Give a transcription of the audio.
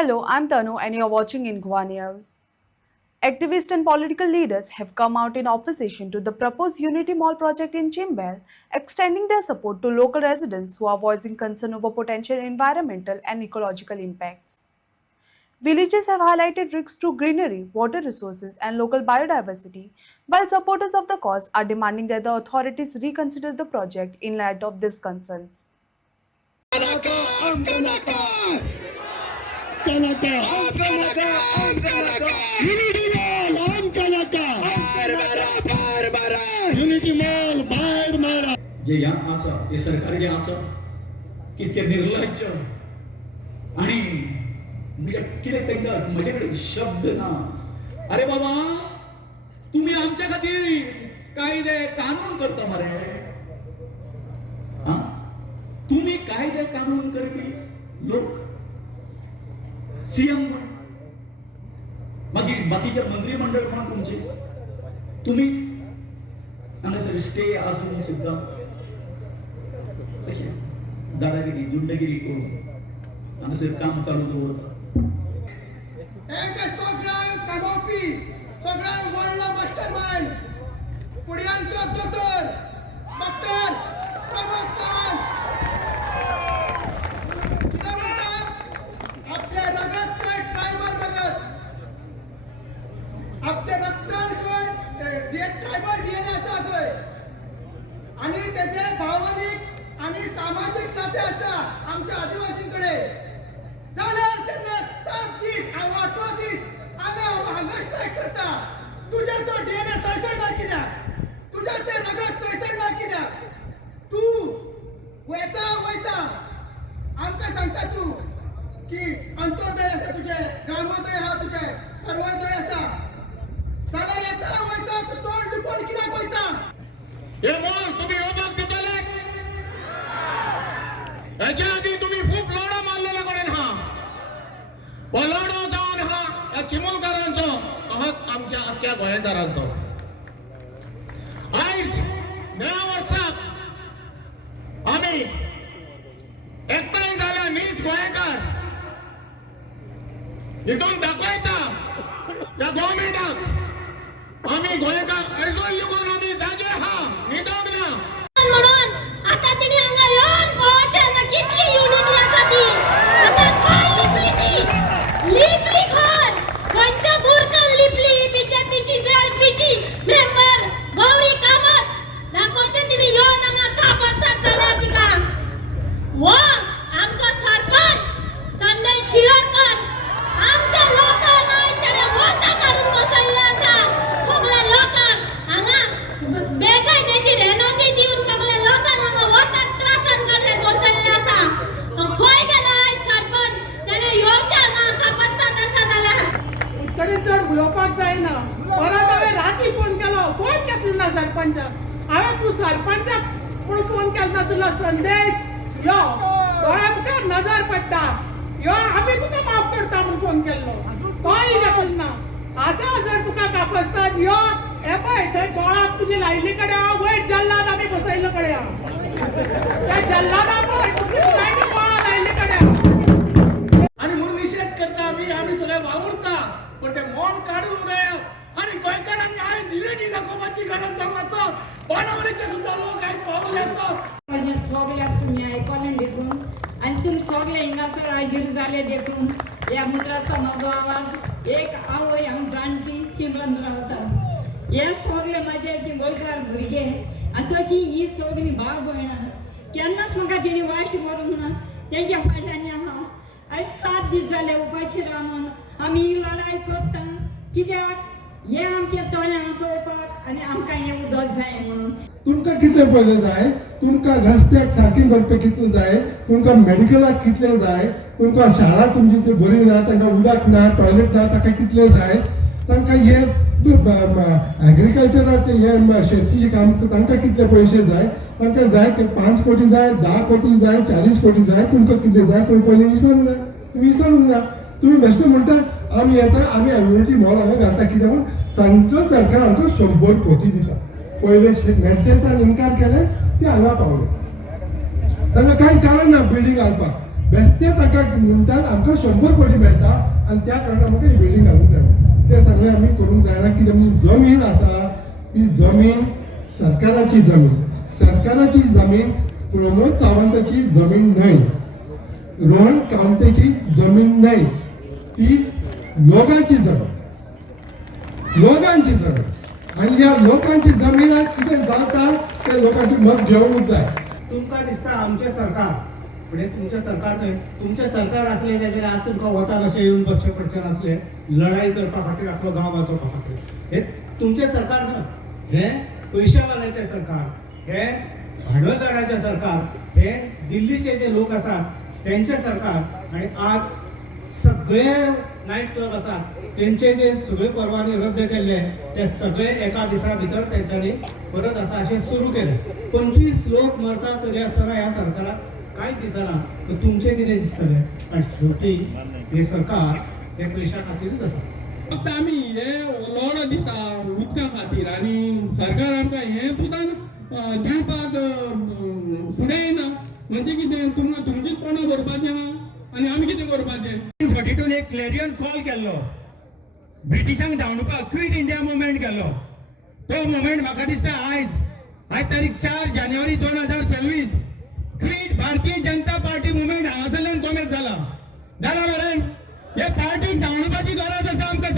Hello, I'm Tanu and you're watching Inqua News. Activists and political leaders have come out in opposition to the proposed Unity Mall project in Chimbel, extending their support to local residents who are voicing concern over potential environmental and ecological impacts. Villages have highlighted risks to greenery, water resources, and local biodiversity, while supporters of the cause are demanding that the authorities reconsider the project in light of these concerns. जे या असं हे सरकार जे असं कितके निर्लज्ज आणि म्हणजे किती त्यांच्या माझ्याकडे शब्द ना. अरे बाबा तुम्ही आमच्या खातीर कायदे कानून करता मरे. तुम्ही कायदे कानून करपी लोक सीएम मागीर बाकीचे मंत्रिमंडळ कोण तुमचे तुम्हीच हांगासर स्टे आसून सुद्दां अशें दादागिरी गुंडगिरी करून हांगासर काम चालू दवरता. सगळ्यांक कामावपी सगळ्यांक व्हडलो मास्टर माइंड पुड्यांचो दोतोर डॉक्टर प्रमोद सावंत कितें म्हणटा आपल्या रगत ट्रायबल रगत आपल्या रक्तान खंय ट्रायबल डीएनए आसा खंय आनी तेचे भावनीक आनी सामाजीक नाते आसा आमच्या आदिवासी कडेन जाल्यार तेन्ना 7 दीस 8 दीस हांगा स्ट्रायक करता. तुझ्या तो डीएनए सळसळना कित्याक तुझ्या ते रगत सळसळना कित्याक तूं वयता आमकां सांगता तूं की अंत्योदय आसा तुजे ग्रामोदय आहा तुजे सर्वोदय आसा जाल्यार येता वयता तूं तोंड लिपोवन कित्याक वयता. हे मॉल तुम्ही येवपाक दितले हेच्या आधी तुम्ही खूप लढा मारलेला कडेन हा पलडो जावन हा या चिमुलकारांचो तहत आमच्या अख्ख्या गोंयकारांचो. आयज नव्या वर्साक आम्ही एकठांय जाल्या 20 गोंयकार हितून दाखयता त्या गव्हर्मेंटाक आम्ही गोंयकार अर्जून लिहून आम्ही जागे हा न्हिदोंक ना म्हणून आता तिने हांगा येवन पळोवचें हांगा कितली युनिटी आसा ती हांगा खंय लिपली ती लिपली खंय खंयच्या बुरकान लिपली बीजेपीची झेडपीची मेंबर गौरी कामत दाखोवचें तिने येवन हांगा काप आसतात जाल्यार तिका वो आमचो सरपंच संजय शिरोडकर आमच्या लोकांक आयज ताणें वोटां काडून बसयल्ले आसा. सगळ्या लोकांक हांगा बेकायदेशीर एनओसी दिवन सगळ्या लोकांक हांगा वोटां त्रासान काडले बसयल्ले आसा. तो खंय गेलो आयज सरपंच ताणें येवचें हांगा कापास्ताद आसा जाल्यार इकडे चढ उलोवपाक जायना. परत हांवें राती फोन केलो फोन घेतलो ना सरपंचाक. हांवें तूं सरपंचाक पूण फोन केलो नासलो संदेश यो दोळ्या मुखार नजर पडटा यो आमी तुका माफ करता म्हूण फोन केल्लो तोय घेतलो ना. आसा जर तुका कापस्ताद यो हे पळय थंय दोळाक तुजी लायिल्ली कडेन हांव वयर जल्लाद आमी बसयल्लो कडेन हांव त्या जल्लादा पळय तुजी लायिल्ली दोळा लायिल्ली कडेन हांव आणि म्हणून निषेध करता आम्ही सगळे वावुरता पण ते मौन काढून उडया आणि गोंयकारांनी आयज युनिटी दाखोवपाची गरज जावन आसा. बाणावळीचे सुद्धा लोक आयज पावले आसात. माझ्या सगळ्याक तुम्ही आयकले देखून आणि तुम्ही सगळे हिंगासर हाजीर जाले देखून या मुद्राचा नवो आवाज एक आवय हांव जाणटी चिंबन रावता. हे सगळे माझे चिंबोलकार भुरगे आणि तशी ही सगळी भाव भयणां केन्नाच म्हाका तिणी वाश्ट करूंक ना. तेंच्या फाटल्यान हांव आयज 7 दीस जाले उपाशी रावन आमी ही लढाई करता कित्याक हे आमच्या तोंडां चोवपाक आनी आमकां हें उदक जाय म्हणून. तुमकां कितले पयले जाय तुमकां रस्त्याक सारकी करपी कितले जाय तुमकां मेडिकलाक कितले जाय तुमकां शाळा तुमची थंय बरी ना तांकां उदक ना टॉयलेट ना ताका कितले जाय तांकां हे एग्रीकल्चराचें हे शेतीचें काम तांकां कितले पयशे जाय तांकां जाय 5 कोटी जाय 10 कोटी जाय 40 कोटी जाय तुमकां कितले जाय तुमी पयलीं विसरूंक ना. तुम्ही बेश्टे म्हणटा आमी येता आमी युनिटी मॉल हांगा घालता कित्याक म्हूण सेंट्रल सरकार आमकां 100 कोटी दिता. पयले मेर्सेसान इन्कार केले ते हांगा पावले तांकां कांय कारण ना बिल्डींग घालपाक बेश्टे तांकां म्हणटात आमकां 100 कोटी मेळटा आनी त्या कारणान आमकां ही बिल्डींग घालूंक जाय ते सगळें आमी करूंक जायना कित्याक म्हणजे जमीन आसा ती जमीन सरकाराची जमीन प्रमोद सावंताची जमीन न्हय रोहन कामतेची जमीन न्हय ती लोकांची जमीन आणि ह्या लोकांची जमीन कितें जाता ते लोकांची मत घेवूंक जाय तुमकां दिसता आमचें सरकार म्हणजे तुमचें सरकार न्हय तुमचें सरकार आसलें जाल्यार आज तुमकां वतान अशें येवन बसचें पडचें नासलें लढाई करपा खातीर आपलो गांव वाचोवपा खातीर हे तुमचें सरकार न्हय हे पयशेवाल्यांचें सरकार हे भांडवलदाराचें सरकार हे दिल्लीचे जे लोक आसात तेंचें सरकार आनी आज सगळे नायट क्लब आसात तेंचे जे सगळे परवाने रद्द केल्ले ते सगळे एका दिसा भितर तेंच्यांनी परत आसा अशें सुरू केलें 25 लोक मरता तरी आसतना ह्या सरकाराक कांयच दिसना तर तुमचें कितें दिसतलें आनी शेवटी हे सरकार हे पयशा खातीरच आसा फक्त आमी हे लोड दिता उदका खातीर आनी सरकार आमकां हें सुद्दां दिवपाक फुडें येना म्हणजे कितें तुमकां तुमचीच पोटां भरपाचें आहा आनी आमी कितें करपाचें 32 एक क्लॅरियन कॉल केल्लो ब्रिटिशांक धांवडपाक क्विट इंडिया मुवमेंट केल्लो तो मुवमेंट म्हाका दिसता आयज तारीख 4 जानेवारी 2026 quit Bharatiya Janata party movement हांगासरल्यान कॉमेस जाला मरे हे पार्टीक धांवडपाची गरज आसा आमकां